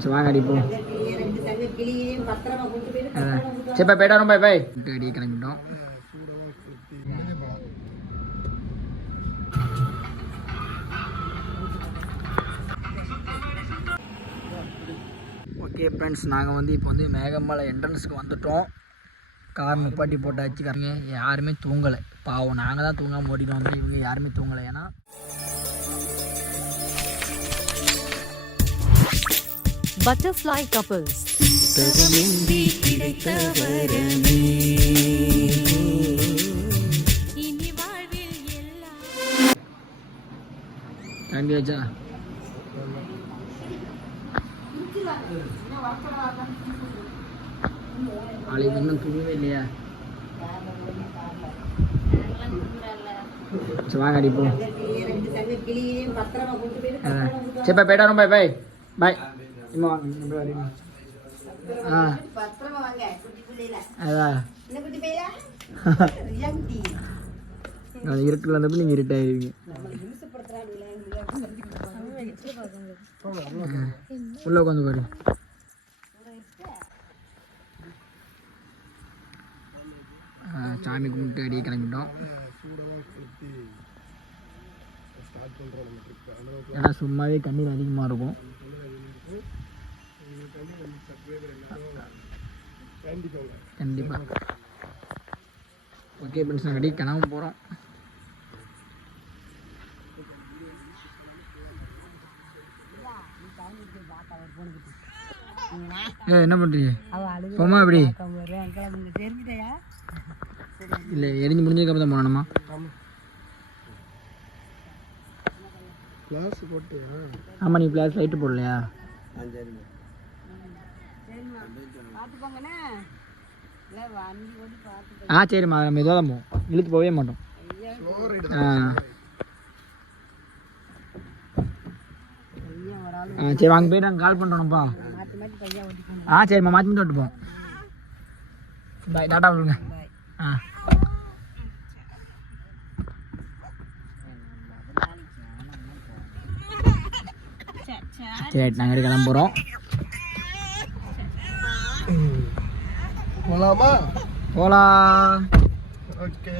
சரி வாங்க அடிப்போம் சரிப்பா போயிட்டு வரோம் பாய். பாய் அடி கிளம்பிட்டோம். ஓகே ஃப்ரெண்ட்ஸ் நாங்கள் வந்து இப்போ வந்து மேகமலை என்ட்ரன்ஸுக்கு வந்துட்டோம். கார் நிப்பாட்டி போட்டாச்சு காரங்க யாருமே தூங்கலை. பாவம் நாங்கள் தான் தூங்காமல் ஓட்டிட்டு வந்தோம். இவங்க யாருமே தூங்கலை. ஏன்னா Butterfly couples. இனி வாழ்வில் எல்லாம். கிளம்பியாச்சா நாளைக்கு இன்னும் தூங்கவே இல்லையா? சரி வாங்க அடிப்போம் போய் போயிட்டு வரோம் பாய் பாய். பாய் இம்மா வாங்க இங்க போய் வரீங்க ஆ அதான் நான் இருட்டில் வந்தப்போ நீங்கள் இருட்டாயிருவீங்க உள்ள உட்காந்து பாருங்க சாமி கும்பிட்டு அடியே கிளம்பிட்டோம் ஏன்னா சும்மாவே கண்ணீர் அதிகமாக இருக்கும் கண்டிப்பாக ஓகே ஃப்ரெண்ட்ஸ் நாங்கள் அடியே கிளம்ப போகிறோம் என்ன பண்ணுறீங்க போமா எப்படி? இல்லை எரிஞ்சு முடிஞ்சதுக்கப்புறம் தான் போனோமா ஆமாம் நீ பிளாஸ் லைட்டு போடலையா பார்த்துக்கோங்கண்ணே இல்லை வண்டி ஓடி பார்த்து ஆ சரிம்மா நம்ம மெதுவாக தான் போவோம் இழுத்து போகவே மாட்டோம். ஆ. ஆ சரி அங்கே போய் நாங்கள் கால் பண்ணுறோம்ப்பா ஆ சரிம்மா மாற்றி மட்டும் விட்டு போவோம் பாய் டாட்டா விடுங்க. ஆ. சரி நாங்கள் கிளம்புறோம். போலாமா? போகலாம் ஓகே.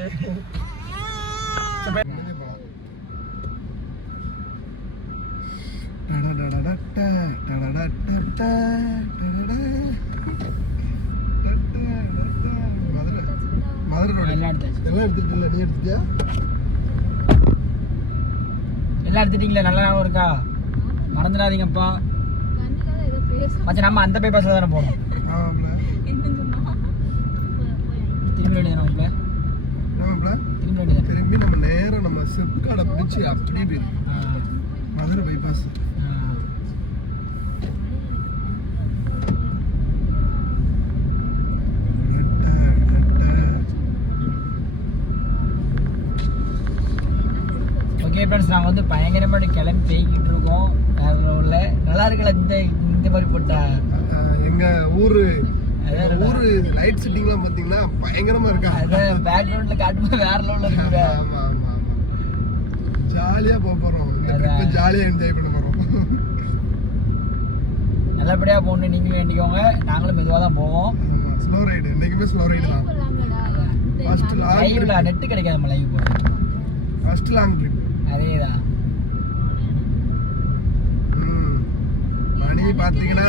எல்லாம் எடுத்துட்டீங்களா? நல்லா ஞாபகம் இருக்கா? மறந்துடாதீங்கப்பா. மச்சான் நம்ம அந்த போய் பஸ்ஸில் தானே ஆமாம்ல. திரும்பி ஆமாம்ல திரும்பி நம்ம நேரம் நம்ம சிப்காடை பிடிச்சி அப்படியே போயிடும் மதுரை பைபாஸ். ஓகே ஃப்ரெண்ட்ஸ் நாங்கள் வந்து பயங்கரமாக கிளம்பி போய்கிட்டு இருக்கோம். வேற ரோடில் நல்லா இருக்கல இந்த இந்த மாதிரி போட்டா. எங்க ஊரு ஊரு லைட் செட்டிங்லாம் பாத்தீங்கன்னா பயங்கரமா இருக்கா? அதான் பேக்ரவுண்டில் காட்டும்போது வேற லெவலில் இருக்குங்க. ஆமா ஆமா ஆமா. ஜாலியா போக போறோம். இந்த. ட்ரிப்பை ஜாலியா என்ஜாய் பண்ண போறோம். நல்லபடியாக போகணும். நீங்களும் வேண்டிக்கோங்க. நாங்களும் மெதுவாக தான் போவோம். ஆமா ஸ்லோ ரைடு என்னைக்குமே ஸ்லோ ரைடு தான். ஃபர்ஸ்ட் லாங் நெட்டு கிடைக்காது நம்ம லைவ் ஃபர்ஸ்ட் லாங் ட்ரிப் அதே தான் மணி பாத்தீங்கன்னா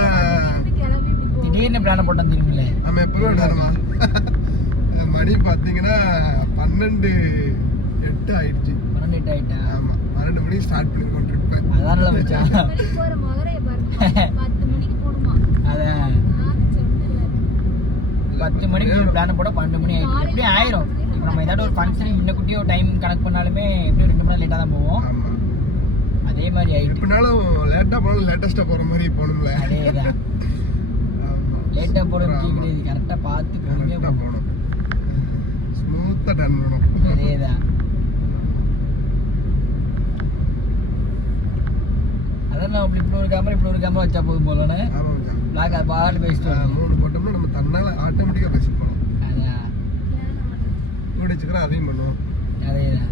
திடீர்னு பிளான் போட்டோம் திரும்பல நம்ம எப்பவுமே விடாதமா மணி பாத்தீங்கன்னா பன்னெண்டு எட்டு ஆயிடுச்சு. பன்னெண்டு எட்டு ஆயிட்டா? ஆமா பன்னெண்டு மணிக்கு ஸ்டார்ட் பண்ணிருக்கோம் ட்ரிப்பை அதான் நல்லா வச்சான் அதான். பத்து மணிக்கு ஒரு பிளான் போட பன்னெண்டு மணி ஆயிடுச்சு எப்படியும் ஆயிரும். இப்போ நம்ம ஏதாவது ஒரு ஃபங்க்ஷன் முன்ன குட்டியோ டைம் கணக்கு பண்ணாலுமே எப்படியும் ரெண்டு மணி நேரம் லேட்டாக தான் போவோம். அதே மாதிரி ஆயிடுச்சு. எப்படினாலும் லேட்டா போனாலும் லேட்டஸ்டா போற மாதிரி போகணும்ல. அதே தான் லேட்டாக போட கிடையாது கரெக்டாக பார்த்து பொறுமையாக போகணும் போகணும் ஸ்மூத்தா டர்ன் பண்ணணும் அதே தான் அதான் அப்படி இப்படி ஒரு கேமரா இப்படி ஒரு கேமரா வச்சா போதும் மச்சான். பிளாக் அது பாட்டு பேசிட்டு. மூணு போட்டோம்னா நம்ம தன்னால ஆட்டோமேட்டிக்கா பேசிட்டு போகணும் அதான் கூட வச்சுக்கிறோம் அதையும் பண்ணுவோம் அதே தான்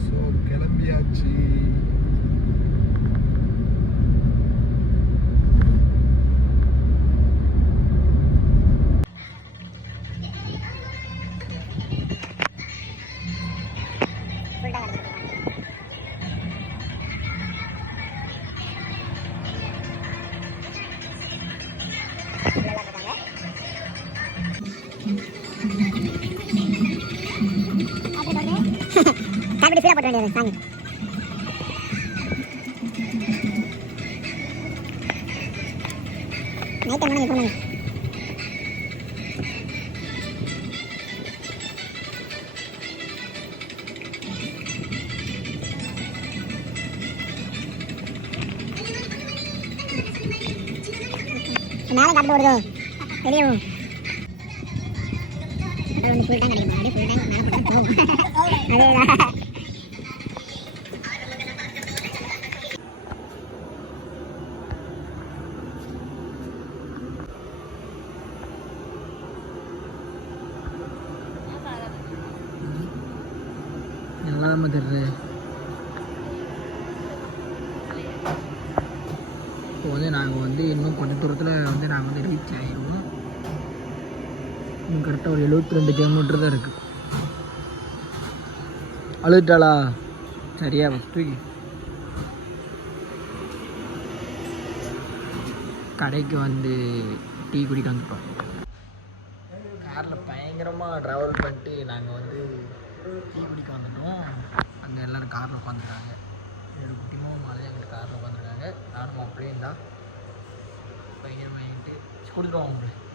ஸோ கிளம்பியாச்சு போட்டு வேண்டியது சாமி நைட் டைம் மேலே காட்டு வருதோ தெரியும் ஃபுல் டைம் கிடைக்கும் அப்படியே ஃபுல் டைம் மேலே போட்டு போகும் அதேதான் எல்லாமே தெரியுது இப்போ வந்து நாங்கள் வந்து இன்னும் கொஞ்சம் தூரத்தில் வந்து நாங்கள் வந்து ரீச் ஆகிடுவோம் இன்னும் கரெக்டாக ஒரு எழுபத்தி ரெண்டு கிலோமீட்டர் தான் இருக்குது அழுதுட்டாளா? சரியா தூக்கி கடைக்கு வந்து டீ குடிக்க வந்துட்டோம். காரில் பயங்கரமாக ட்ராவல் பண்ணிட்டு நாங்கள் வந்து டீ குடிக்க வந்துட்டோம். அங்கே எல்லோரும் காரில் உட்காந்துருக்காங்க ஏழு குட்டியும் மாதிரி எங்களுக்கு காரில் உட்காந்துருக்காங்க நானும் அப்படியே தான் பயங்கரமாக வாங்கிட்டு கொடுத்துருவோம் உங்களுக்கு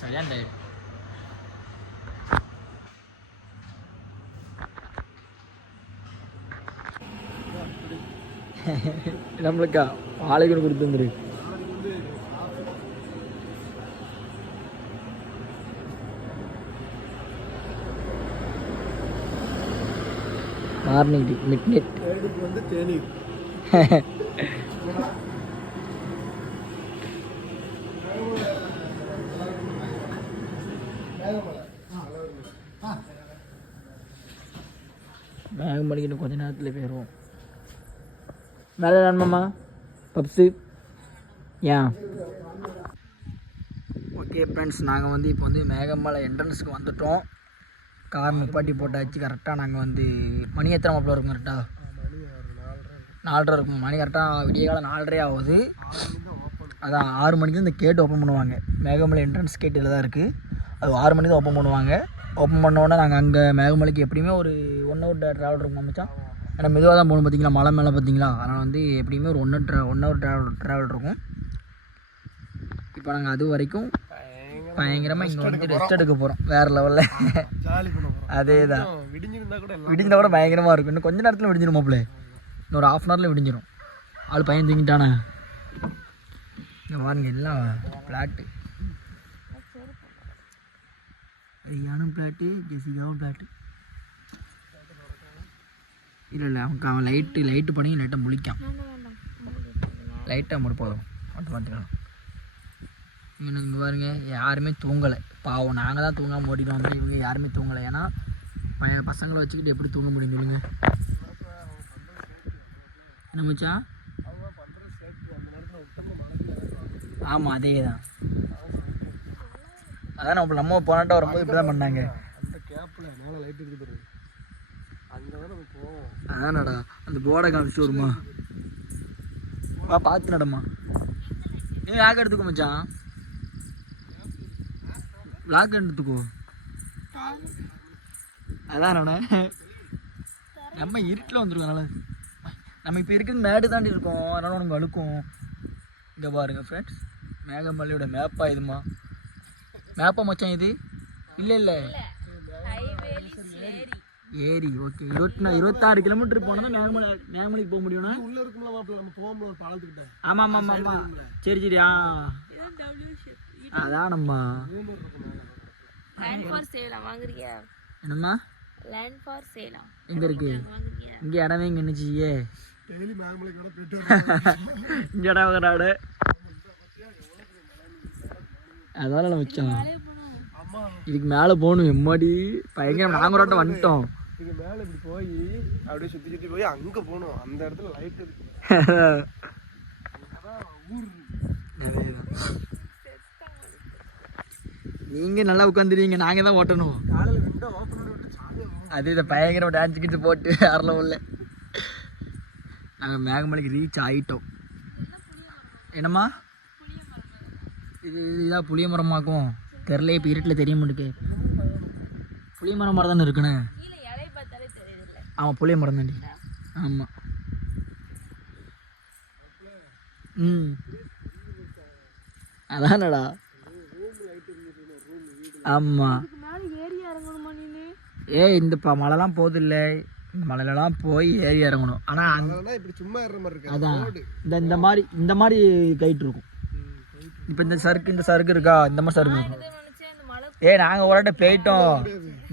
சரியா இந்த நம்மளுக்கா ஆளுக்கு கொடுத்துருக்கு மார்னிங் டி மிட் நைட் வந்து தேநீர் வேகம் பண்ணிக்கிட்டு கொஞ்ச நேரத்தில் போயிடுவோம் வேலை வேணுமாம்மா பப்ஸு? ஏன் ஓகே ஃப்ரெண்ட்ஸ் நாங்கள் வந்து இப்போ வந்து மேகமலை என்ட்ரன்ஸுக்கு வந்துட்டோம். கார் நிப்பாட்டி போட்டாச்சு கரெக்டாக நாங்கள் வந்து மணி எத்தனை மாப்பிள்ள இருக்கும் கரெக்டாக நாலரை இருக்கும். மணி கரெக்டாக விடிய காலம் நாலரை ஆகுது. அதான் ஆறு மணிக்கு இந்த கேட் ஓப்பன் பண்ணுவாங்க. மேகமலை என்ட்ரன்ஸ் கேட் இதில் தான் இருக்குது அது ஆறு மணிக்கு தான் ஓப்பன் பண்ணுவாங்க. ஓப்பன் பண்ணோடனே நாங்கள் அங்கே மேகமலைக்கு எப்படியுமே ஒரு ஒன் ஹவர் ட்ராவல் இருக்கும் அமைச்சா ஏன்னா மெதுவாக தான் போகணும் பார்த்தீங்களா மலை மேலே பார்த்தீங்களா அதனால் வந்து எப்படியுமே ஒரு ஒன் ஹவர் ட்ரா ஒன் ஹவர் ட்ராவல் ட்ராவல் இருக்கும். இப்போ நாங்கள் அது வரைக்கும் பயங்கரமாக இங்கே வந்து ரெஸ்ட் எடுக்க போகிறோம் வேறு லெவலில் ஜாலி பண்ண போகிறோம் அதே தான் விடிஞ்சிருந்தா கூட எல்லாம் விடிஞ்சா கூட பயங்கரமாக இருக்கும். இன்னும் கொஞ்ச நேரத்தில் விடிஞ்சிரும் மாப்பிள்ள. இன்னும் ஒரு ஆஃப் அன் ஹவரில் விடிஞ்சிரும். ஆள் பையன் தூங்கிட்டானே? இங்கே பாருங்க எல்லாம் பிளாட்டு ஐயானும் பிளாட்டு ஜெசிகாவும் பிளாட்டு இல்லை இல்லை அவனுக்கு அவன் லைட்டு லைட்டு பண்ணி லைட்டாக முழிக்கான். லைட்டாக மூடு போதும். மட்டும் பார்த்துக்கலாம். இவனுக்கு இங்கே பாருங்க யாருமே தூங்கலை. பாவம் நாங்கள் தான் தூங்காமல் ஓட்டிட்டு வந்தோம் இவங்க யாருமே தூங்கலை. ஏன்னா பையன் பசங்களை வச்சுக்கிட்டு எப்படி தூங்க முடியும் சொல்லுங்க என்ன மச்சான்? ஆமாம் அதே தான் அதான் நம்ம நம்ம போனாட்ட வரும்போது இப்படி தான் பண்ணாங்க. அதானடா அந்த போர்டை காமிச்சு வருமா? வா பார்த்து நடமா? நீ லாக் எடுத்துக்கோ மச்சான். லாக் எடுத்துக்கோ. அதானடா நம்ம இருட்டில் வந்துருக்கோம் அதனால. நம்ம இப்போ இருக்கிறது மேடு தாண்டி இருக்கோம். அதனால உனக்கு அழுக்கும். இங்கே பாருங்க ஃப்ரெண்ட்ஸ் மேகமல்லியோட மேப்பா இதுமா? மேப்பா மச்சான் இது? இல்லை இல்லை. ஏரி ஓகே இருபத்தி இருபத்தாறு கிலோமீட்டர் போனால் மேகமலை மேகமலைக்கு போக முடியும்னா? உள்ளே நம்ம போகும்போது ஒரு பாலத்துக்கிட்ட ஆமாம் ஆமாம் ஆமாம் சரி சரி ஆ. அதானம்மா லேண்ட் ஃபார் சேலம் வாங்குறியா? என்னம்மா? லேண்ட் ஃபார் சேலம் எங்கே இருக்கு? இங்கே இடமே இங்கே நினச்சியே டெய்லி மேல்மலைக்கு கூட போயிட்டு வருவோம். இங்கே இடம் வாங்குறாடு அதான வச்சோம். அம்மா. இதுக்கு மேலே போகணும் எம்மாடி? ஒரு வாட்டம் வந்துட்டோம். இதுக்கு மேலே இப்படி போய் அப்படியே சுற்றி சுற்றி போய் அங்கே போகணும். அந்த இடத்துல லைட் இருக்கு. நீங்கள் நல்லா உட்காந்துருவீங்க நாங்கள் தான் ஓட்டணும். அது இதை பயங்கரம் டான்ஸ் கிட்டு போட்டு யாரில் உள்ள. நாங்கள் மேகமலைக்கு ரீச் ஆகிட்டோம் என்னம்மா? இது இதான் புளிய மரமாக்கும். தெரில இப்போ இருட்டில் தெரிய மாட்டுக்கு புளிய மரம் மாதிரி தானே இருக்குண்ணே ஆமாம் புளிய மரம் தாண்டி. ஆமாம் ம். அதானடா. ஆமாம் ஏ இந்த மலைலாம் போகுது இல்லை மலையிலலாம் போய் ஏறி இறங்கணும். ஆனால் இப்படி சும்மா ஏறுற மாதிரி இருக்கு. அதான். ரோடு. இந்த இந்த மாதிரி இந்த மாதிரி கைட் இருக்கும். இப்போ இந்த சறுக்கு இந்த சறுக்கு இருக்கா? இந்த மாதிரி சறுக்கு இருக்கும். நினைச்சேன் இந்த மலை ஏ நாங்கள் ஒரு வாட்ட போயிட்டோம்.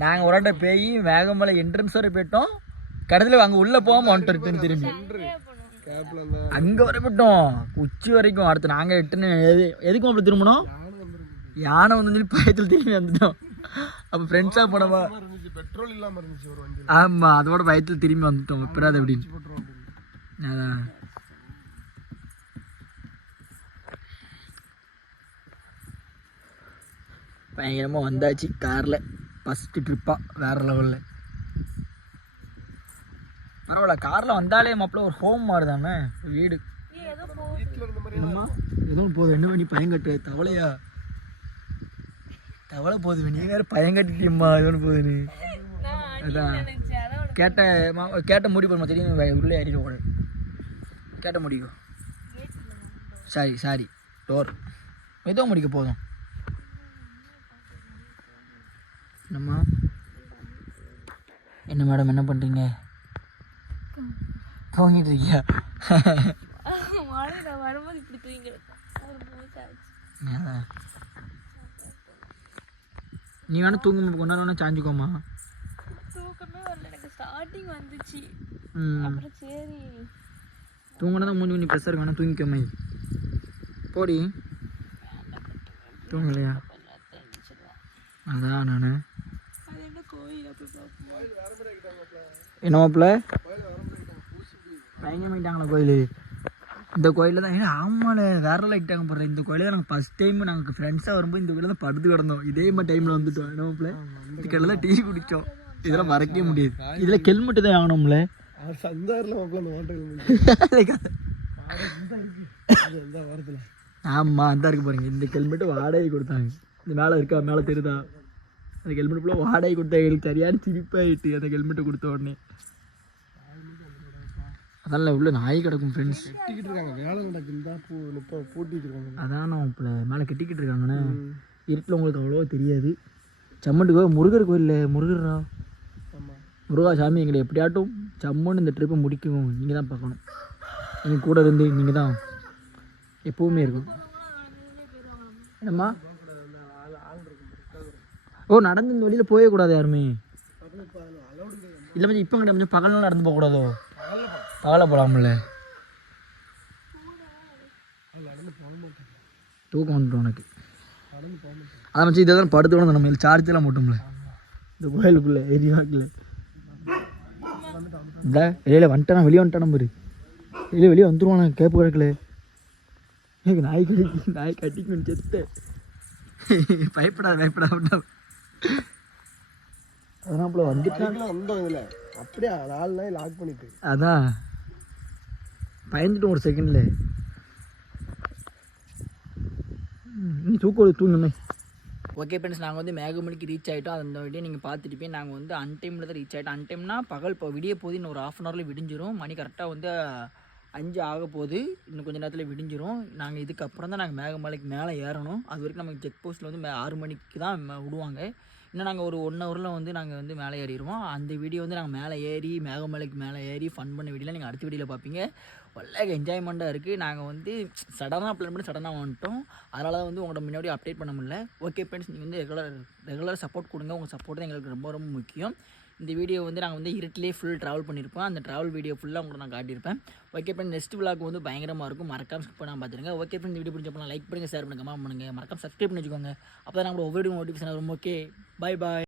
நாங்கள் ஒரு வாட்ட போய் மேகமலை என்ட்ரன்ஸ் வரை போயிட்டோம். கடைசியில் அங்கே உள்ளே போகாம வந்துட்டு திரும்பி. அங்கே வரை போயிட்டோம். உச்சி வரைக்கும். அடுத்து நாங்கள் எட்டுன்னு எது எதுக்கும் அப்படி திரும்பணும்? யானை வந்து பயத்தில் திரும்பி வந்துட்டோம். அப்போ ஃப்ரெண்ட்ஸாக போனவா இருந்துச்சு. பெட்ரோல் இல்லாம இருந்துச்சு ஒரு வண்டி ஆமாம் அதோட பயத்தில் திரும்பி வந்துட்டோம். எப்படாது அப்படின்னு. அதான். பயங்கரமாக வந்தாச்சு காரில். ஃபஸ்ட்டு ட்ரிப்பாக வேறு லெவலில் பரவாயில்ல காரில் வந்தாலே மாப்பிள்ள ஒரு ஹோம் மாதிரி தானே வீடு. வீட்டுல இருந்த மாதிரி என்னம்மா? எதுவும் போதும். என்ன பண்ணி பயங்கட்டு தவளையா? தவளை போகுது நீ வேறு பயங்கட்டிட்டியம்மா போகுதுன்னு அதான் நினைச்சேன் அதான். கேட்ட கேட்ட முடி போடுமா வே- உள்ளே ஏறிக்க கூடாது கேட்ட முடிக்கோ. Sorry sorry. டோர். மெதுவாக முடிக்க போதும். என்னம்மா? என்ன மேடம் என்ன பண்ணுறீங்க தூங்கிட்டு இருக்கியா? வரும்போது இப்படி தூங்கி கிடக்கும் ஒரு மூச்சாச்சு அதான். நீ வேணா தூங்க கொஞ்ச நேரம் வேணா சாஞ்சுக்கோமா தூக்கமே வரல எனக்கு ஸ்டார்டிங் வந்துச்சு. அப்புறம் சரி. தூங்கினா தான் மூஞ்சி கொஞ்சம் ப்ரெஷர் வேணா தூங்கிக்கோமே. போடி. தூங்கலையா? அதான் நான். என்ன கோயில் அப்படி பார்ப்போம்? என்ன மாப்பிள்ள? பயங்கரமாயிட்டாங்களா கோயில்? இந்த கோயிலில் தான். ஏன்னா ஆமால வேற லைட்டாங்க போடுறேன் இந்த கோயிலில் நாங்கள் ஃபஸ்ட் டைம் நாங்கள் ஃப்ரெண்ட்ஸாக வரும்போது இந்த கோயிலில் தான் படுத்து கிடந்தோம். இதே மாதிரி டைமில் வந்துட்டோம். என்ன இந்த கடையில் தான் டீ குடித்தோம் இதெல்லாம் மறக்கவே முடியாது. இதில் ஹெல்மெட்டு தான் வாரத்தில் ஆமாம் அந்த இருக்கு? பாருங்க இந்த ஹெல்மெட்டு வாடகை கொடுத்தாங்க. இந்த மேலே இருக்கா? மேலே தெரியுதா? அந்த ஹெல்மெட் ஃபுல்லாக வாடகை கொடுத்தா எங்களுக்கு சரியான சிரிப்பாயிட்டு அந்த ஹெல்மெட்டை கொடுத்த உடனே. அதெல்லாம் உள்ள நாய் கிடக்கும் ஃப்ரெண்ட்ஸ் கட்டிக்கிட்டு இருக்காங்க வேலை நடக்குதுன்னு தான் பூ இப்போ பூட்டி வச்சிருக்காங்க அதான் இப்போ மேலே கட்டிக்கிட்டு இருக்காங்கண்ணே இருட்டில் உங்களுக்கு அவ்வளோவா தெரியாது. சம்மண்டு கோயில் முருகர் கோயிலில் முருகர்ரா? முருகா சாமி எங்களை எப்படியாட்டும் சம்மன்னு இந்த ட்ரிப்பை முடிக்கும். நீங்கள் தான் பார்க்கணும். நீங்கள் கூட இருந்து நீங்கள் தான் எப்பவுமே இருக்கும் என்னம்மா? ஓ நடந்து இந்த வழியில் போயே கூடாது யாருமே இல்லை மச்சான் இப்போ கிடையாது கொஞ்சம் பகல்லாம் நடந்து போகக்கூடாதோ? பகலை போகலாம்ல தூக்கம் வந்துடும் உனக்கு. அதான் மச்சி இதை தான் படுத்து கூட நம்ம சார்ஜ் எல்லாம் போட்டோம்ல. இந்த கோயிலுக்குள்ளே ஏரியாக்குள்ள இந்த வெளியில் வந்துட்டானா வெளியே வந்துட்டானா பாரு. வெளியே வெளியே வந்துருவானா கேப்பு கிடக்கல. எனக்கு நாய் கடிக்கு நாய் கட்டிக்கணும் செத்த. பயப்படாத பயப்படாத விட்டா அதான் அப்புறம் வந்துட்டான். பைக்கில் வந்தோம் இதில். அப்படியே நாலு நாய் லாக் பண்ணிட்டு. அதான். பயந்துட்டோம் ஒரு செகண்டில் நீ தூக்க தூங்கணுமே ஓகே ஃப்ரெண்ட்ஸ் நாங்கள் வந்து மேகமணிக்கு ரீச் ஆகிட்டோம் அந்த வீடியோ நீங்கள் பார்த்துட்டு நாங்கள் வந்து அன்டைமில் தான் ரீச் ஆகிட்டோம் அன்டைம்னா பகல் இப்போ விடிய போது இன்னும் ஒரு ஆஃப் அன் ஹவரில் விடிஞ்சிரும். மணி கரெக்டாக வந்து அஞ்சு ஆக போகுது. இன்னும் கொஞ்சம் நேரத்தில் விடிஞ்சிரும். நாங்கள் இதுக்கப்புறம் தான் நாங்கள் மேகமலைக்கு மேலே ஏறணும். அது வரைக்கும் நமக்கு செக் போஸ்ட்டில் வந்து மே- ஆறு மணிக்கு தான் விடுவாங்க. இன்னும் நாங்கள் ஒரு ஒன் ஹவரில் வந்து நாங்கள் வந்து மேலே ஏறிடுவோம். அந்த வீடியோ வந்து நாங்கள் மேலே ஏறி மேகமலைக்கு மேலே ஏறி ஃபன் பண்ண வீடியோலாம் நீங்கள் அடுத்த வீடியோவில் பார்ப்பீங்க. நல்ல என்ஜாய்மெண்ட்டாக இருக்குது நாங்கள் வந்து சடனாக பிளான் பண்ணி சடனாக வந்துட்டோம். அதனால தான் வந்து உங்களோட முன்னாடி அப்டேட் பண்ண முடியல. ஓகே ஃப்ரெண்ட்ஸ் நீங்கள் வந்து ரெகுலர் ரெகுலர் சப்போர்ட் கொடுங்க. உங்கள் சப்போர்ட் தான் எங்களுக்கு ரொம்ப ரொம்ப முக்கியம். இந்த வீடியோ வந்து நாங்கள் வந்து இருட்டிலே ஃபுல் ட்ராவல் பண்ணியிருப்போம் அந்த ட்ராவல் வீடியோ ஃபுல்லாக உங்களை நான் காட்டியிருப்பேன். ஓகே ஃப்ரெண்ட் நெக்ஸ்ட் விளாக் வந்து பயங்கரமாக இருக்கும். மறக்காம ஸ்கிப் பண்ணாமல் பார்த்துருங்க ஓகே ஃப்ரெண்ட் வீடியோ பிடிச்சப்பலாம் லைக் பண்ணுங்கள் ஷேர் பண்ணுங்கள் கமெண்ட் பண்ணுங்கள் மறக்காம சப்ஸ்கிரைப் பண்ணி வச்சுக்கோங்க அப்போ தான் நம்மளோட ஒவ்வொரு நோட்டிஃபிகேஷன் வரும். Okay bye bye